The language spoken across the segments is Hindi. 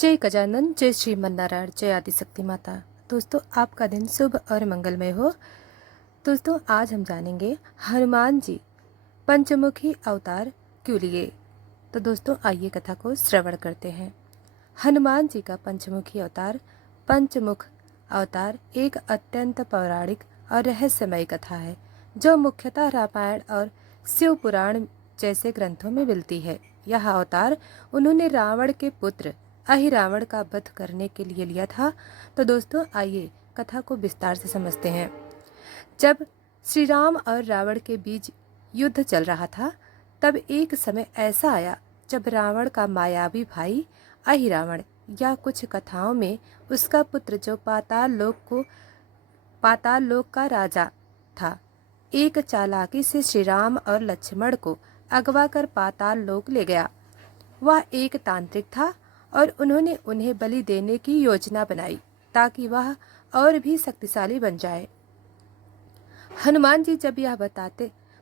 जय गजानन, जय श्रीमन्नारायण, जय आदिशक्ति माता। दोस्तों, आपका दिन शुभ और मंगलमय हो। दोस्तों, आज हम जानेंगे हनुमान जी पंचमुखी अवतार क्यों लिए। तो दोस्तों, आइए कथा को श्रवण करते हैं। हनुमान जी का पंचमुखी अवतार पंचमुख अवतार एक अत्यंत पौराणिक और रहस्यमय कथा है, जो मुख्यतः रामायण और शिव पुराण जैसे ग्रंथों में मिलती है। यह अवतार उन्होंने रावण के पुत्र अहिरावण का वध करने के लिए लिया था। तो दोस्तों, आइए कथा को विस्तार से समझते हैं। जब श्री राम और रावण के बीच युद्ध चल रहा था, तब एक समय ऐसा आया जब रावण का मायावी भाई अहिरावण, या कुछ कथाओं में उसका पुत्र जो पाताल लोक का राजा था, एक चालाकी से श्री राम और लक्ष्मण को अगवा कर पाताल लोक ले गया। वह एक तांत्रिक था और उन्होंने उन्हें बलि देने की योजना बनाई ताकि वह और भी शक्तिशाली बन जाए। हनुमान जी जब यह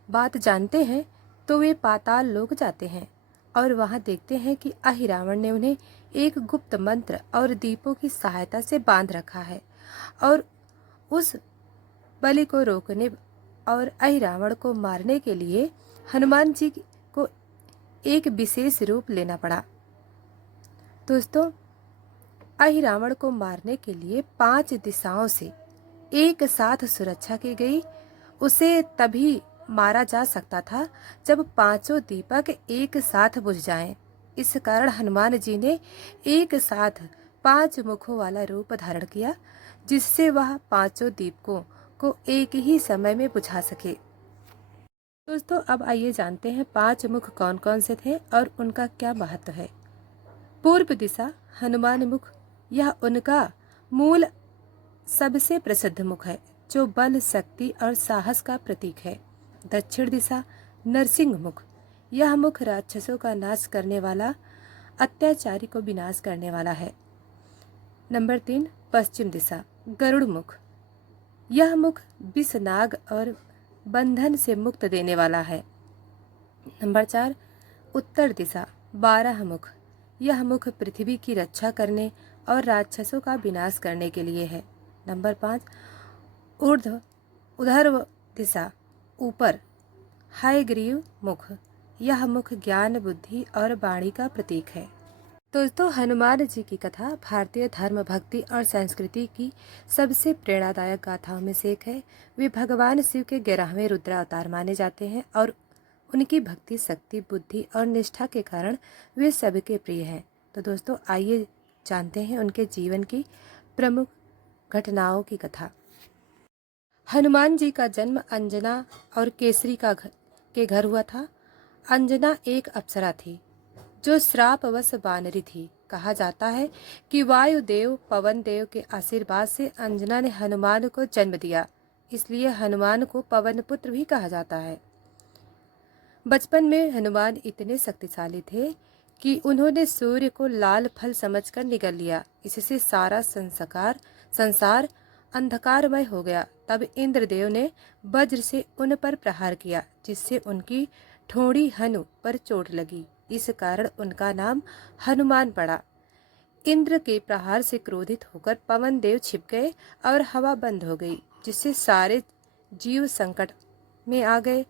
बात जानते हैं तो वे पाताल लोक जाते हैं और वहां देखते हैं कि अहिरावण ने उन्हें एक गुप्त मंत्र और दीपों की सहायता से बांध रखा है और उस बलि को रोकने और अहिरावण को मारने के लिए हनुमान जी को एक विशेष रूप लेना पड़ा। दोस्तों, अहिरावण को मारने के लिए 5 दिशाओं से एक साथ सुरक्षा की गई। उसे तभी मारा जा सकता था जब 5 दीपक एक साथ बुझ जाएं। इस कारण हनुमान जी ने एक साथ 5 मुखों वाला रूप धारण किया, जिससे वह 5 दीपकों को एक ही समय में बुझा सके। दोस्तों, अब आइए जानते हैं 5 मुख कौन कौन से थे और उनका क्या महत्व है। पूर्व दिशा हनुमान मुख, यह उनका मूल सबसे प्रसिद्ध मुख है, जो बल, शक्ति और साहस का प्रतीक है। दक्षिण दिशा नरसिंह मुख, यह मुख राक्षसों का नाश करने वाला, अत्याचारी को विनाश करने वाला है। नंबर 3 पश्चिम दिशा गरुड़ मुख, यह मुख विष, नाग और बंधन से मुक्त देने वाला है। नंबर 4 उत्तर दिशा बारह मुख, यह मुख पृथ्वी की रक्षा करने और राक्षसों का विनाश करने के लिए है। नंबर 5 ऊर्ध्व दिशा ऊपर हयग्रीव मुख, यह मुख ज्ञान, बुद्धि और वाणी का प्रतीक है। दोस्तों, हनुमान जी की कथा भारतीय धर्म, भक्ति और संस्कृति की सबसे प्रेरणादायक गाथाओं में से एक है। वे भगवान शिव के 11वें रुद्र अवतार माने जाते हैं और उनकी भक्ति, शक्ति, बुद्धि और निष्ठा के कारण वे सबके प्रिय हैं। तो दोस्तों, आइए जानते हैं उनके जीवन की प्रमुख घटनाओं की कथा। हनुमान जी का जन्म अंजना और केसरी के घर हुआ था। अंजना एक अप्सरा थी जो श्रापवश वानरी थी। कहा जाता है कि वायुदेव, पवन देव के आशीर्वाद से अंजना ने हनुमान को जन्म दिया, इसलिए हनुमान को पवन पुत्र भी कहा जाता है। बचपन में हनुमान इतने शक्तिशाली थे कि उन्होंने सूर्य को लाल फल समझकर निगल लिया। इससे सारा संसार अंधकारमय हो गया। तब इंद्रदेव ने वज्र से उन पर प्रहार किया, जिससे उनकी ठोड़ी हनु पर चोट लगी। इस कारण उनका नाम हनुमान पड़ा। इंद्र के प्रहार से क्रोधित होकर पवन देव छिप गए और हवा बंद हो गई, जिससे सारे जीव संकट में आ गए।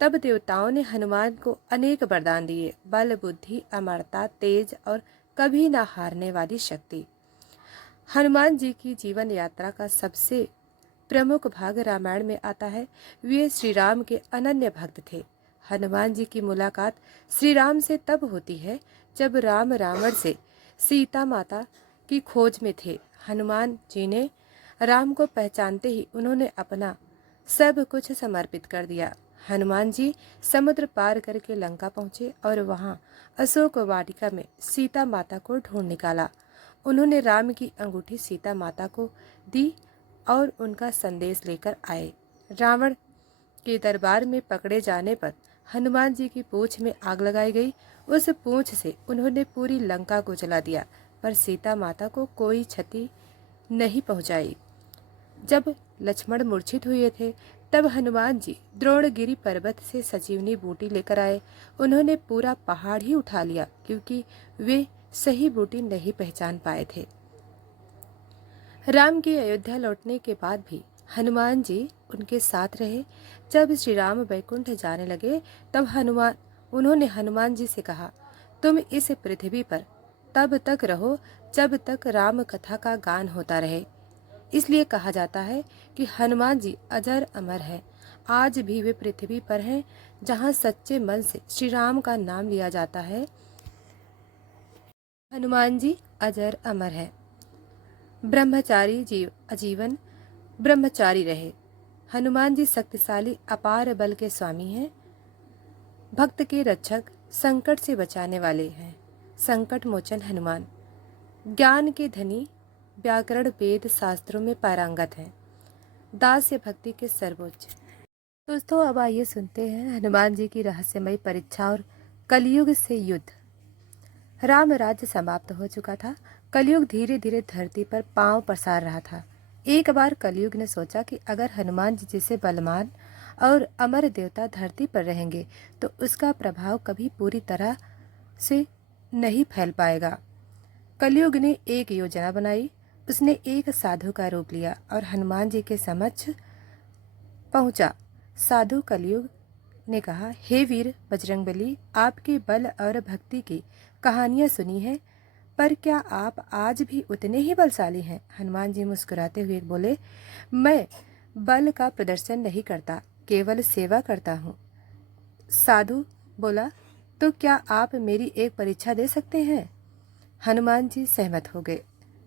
तब देवताओं ने हनुमान को अनेक वरदान दिए: बल, बुद्धि, अमरता, तेज और कभी न हारने वाली शक्ति। हनुमान जी की जीवन यात्रा का सबसे प्रमुख भाग रामायण में आता है। वे श्री राम के अनन्य भक्त थे। हनुमान जी की मुलाकात श्री राम से तब होती है जब राम रावण से सीता माता की खोज में थे। हनुमान जी ने राम को पहचानते ही उन्होंने अपना सब कुछ समर्पित कर दिया। हनुमान जी समुद्र पार करके लंका पहुंचे और वहां अशोक वाटिका में सीता माता को ढूंढ निकाला। उन्होंने राम की अंगूठी सीता माता को दी और उनका संदेश लेकर आए। रावण के दरबार में पकड़े जाने पर हनुमान जी की पूंछ में आग लगाई गई। उस पूंछ से उन्होंने पूरी लंका को जला दिया, पर सीता माता को कोई क्षति नहीं पहुंचाई। जब लक्ष्मण मूर्छित हुए थे, तब हनुमान जी द्रोणगिरी पर्वत से संजीवनी बूटी लेकर आए। उन्होंने पूरा पहाड़ ही उठा लिया, क्योंकि वे सही बूटी नहीं पहचान पाए थे। राम के अयोध्या लौटने के बाद भी हनुमान जी उनके साथ रहे। जब श्री राम वैकुंठ जाने लगे तब उन्होंने हनुमान जी से कहा, तुम इस पृथ्वी पर तब तक रहो जब तक राम कथा का गान होता रहे। इसलिए कहा जाता है कि हनुमान जी अजर अमर है। आज भी वे पृथ्वी पर हैं जहाँ सच्चे मन से श्री राम का नाम लिया जाता है। हनुमान जी अजर अमर है। ब्रह्मचारी आजीवन ब्रह्मचारी रहे। हनुमान जी शक्तिशाली अपार बल के स्वामी हैं, भक्त के रक्षक, संकट से बचाने वाले हैं। संकट मोचन हनुमान ज्ञान के धनी, व्याकरण वेद शास्त्रों में पारंगत हैं, दास्य भक्ति के सर्वोच्च। दोस्तों अब आइए सुनते हैं हनुमान जी की रहस्यमयी परीक्षा और कलयुग से युद्ध। राम राज्य समाप्त हो चुका था। कलयुग धीरे धीरे धरती पर पांव पसार रहा था। एक बार कलयुग ने सोचा कि अगर हनुमान जी जैसे बलवान और अमर देवता धरती पर रहेंगे तो उसका प्रभाव कभी पूरी तरह से नहीं फैल पाएगा। कलयुग ने एक योजना बनाई। उसने एक साधु का रूप लिया और हनुमान जी के समक्ष पहुंचा। साधु कलयुग ने कहा, हे वीर बजरंगबली, आपके बल और भक्ति की कहानियां सुनी हैं, पर क्या आप आज भी उतने ही बलशाली हैं? हनुमान जी मुस्कुराते हुए बोले, मैं बल का प्रदर्शन नहीं करता, केवल सेवा करता हूँ। साधु बोला, तो क्या आप मेरी एक परीक्षा दे सकते हैं? हनुमान जी सहमत हो गए।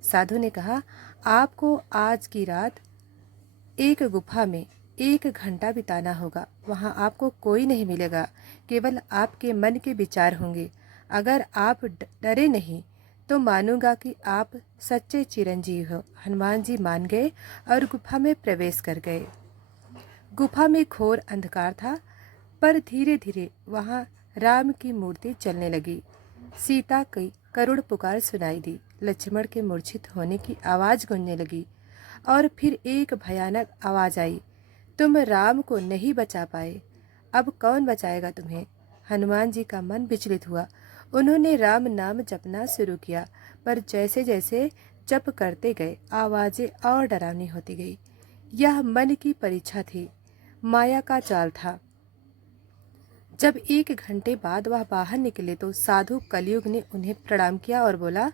साधु ने कहा, आपको आज की रात एक गुफा में 1 घंटा बिताना होगा। वहाँ आपको कोई नहीं मिलेगा, केवल आपके मन के विचार होंगे। अगर आप डरे नहीं तो मानूंगा कि आप सच्चे चिरंजीव हो। हनुमान जी मान गए और गुफा में प्रवेश कर गए। गुफा में घोर अंधकार था, पर धीरे धीरे वहाँ राम की मूर्ति चलने लगी। सीता की करुण पुकार सुनाई दी। लक्ष्मण के मूर्छित होने की आवाज़ गूंजने लगी और फिर एक भयानक आवाज़ आई, तुम राम को नहीं बचा पाए, अब कौन बचाएगा तुम्हें? हनुमान जी का मन विचलित हुआ। उन्होंने राम नाम जपना शुरू किया, पर जैसे जैसे जप करते गए आवाज़ें और डरावनी होती गई। यह मन की परीक्षा थी, माया का चाल था। जब 1 घंटे बाद वह बाहर निकले तो साधु कलयुग ने उन्हें प्रणाम किया और बोला,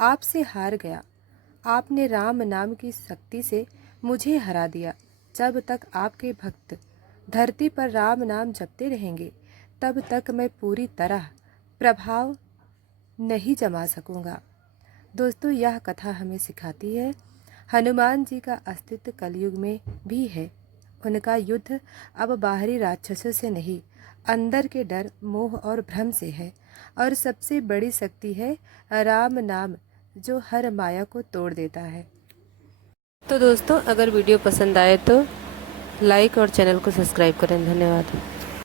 आपसे हार गया। आपने राम नाम की शक्ति से मुझे हरा दिया। जब तक आपके भक्त धरती पर राम नाम जपते रहेंगे तब तक मैं पूरी तरह प्रभाव नहीं जमा सकूंगा। दोस्तों यह कथा हमें सिखाती है हनुमान जी का अस्तित्व कलयुग में भी है। उनका युद्ध अब बाहरी राक्षसों से नहीं, अंदर के डर, मोह और भ्रम से है। और सबसे बड़ी शक्ति है राम नाम, जो हर माया को तोड़ देता है। तो दोस्तों अगर वीडियो पसंद आए तो लाइक और चैनल को सब्सक्राइब करें। धन्यवाद।